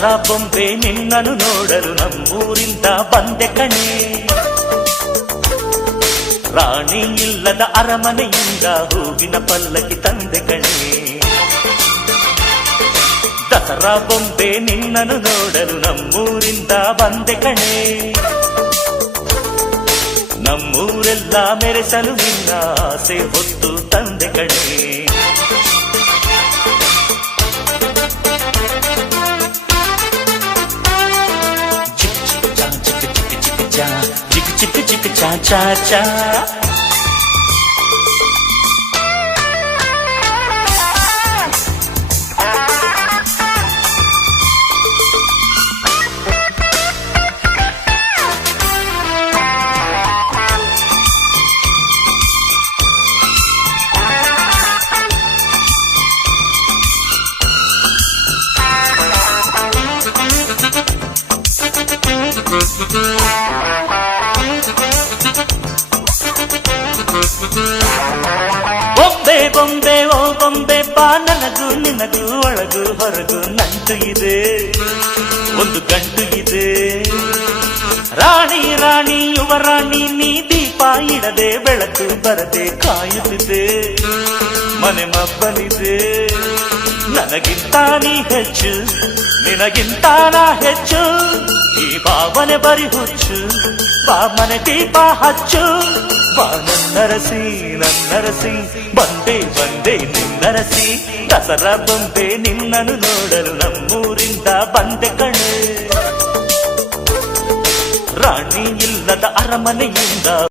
ದಸರಾ ಬೊಂಬೆ ನಿನ್ನನ್ನು ನೋಡಲು ನಮ್ಮೂರಿಂದ ಬಂದೆ ಕಣೆ. ರಾಣಿ ಇಲ್ಲದ ಅರಮನೆಯಿಂದ ಹೂವಿನ ಪಲ್ಲಕ್ಕಿ ತಂದೆ ಕಣೆ. ದಸರಾ ಬೊಂಬೆ ನಿನ್ನನ್ನು ನೋಡಲು ನಮ್ಮೂರಿಂದ ಬಂದೆ ಕಣೆ. ನಮ್ಮೂರೆಲ್ಲ ಮೆರೆಸಲು ನಿನ್ನ ಆಸೆ ಹೊತ್ತು ತಂದೆ ಕಣೆ. ಚಿಕ್ ಚಿಕ್ ಚಿಕ್ ಚಾ ಚಾ ಚಾ ಬೊಂಬೆ ಬೊಂಬೆ ಓ ಬೊಂಬೆ ಬಾ, ನನಗೂ ನಿನಗೂ ಒಳಗೂ ಹೊರಗೂ ನಂಟು ಇದೆ, ಒಂದು ಗಂಟು ಇದೆ. ರಾಣಿ ರಾಣಿ ಯುವರಾಣಿ ನೀ ದೀಪ ಇಡದೆ ಬೆಳಕು ಬರದೆ ಕಾಯುತ್ತಿದೆ. ಮನೆ ಮಬ್ಬಲಿದೆ, ನನಗಿಂತ ನೀ ಹೆಚ್ಚು, ನಿನಗಿಂತ ನಾ ಹೆಚ್ಚು. ಈ ಭಾವನೆ ಬರಿ ಹುಚ್ಚು, ಬಾ ಮನೆ ದೀಪ ಹಚ್ಚು. ಬಾ ನನ್ನರಸಿ ನನ್ನರಸಿ, ಬಂದೆ ಬಂದೆ ನಿನ್ನರಸಿ. ದಸರಾ ಬೊಂಬೆ ನಿನ್ನನ್ನು ನೋಡಲು ನಮ್ಮೂರಿಂದ ಬಂದೆ ಕಣೆ. ರಾಣಿ ಇಲ್ಲದ ಅರಮನೆಯಿಂದ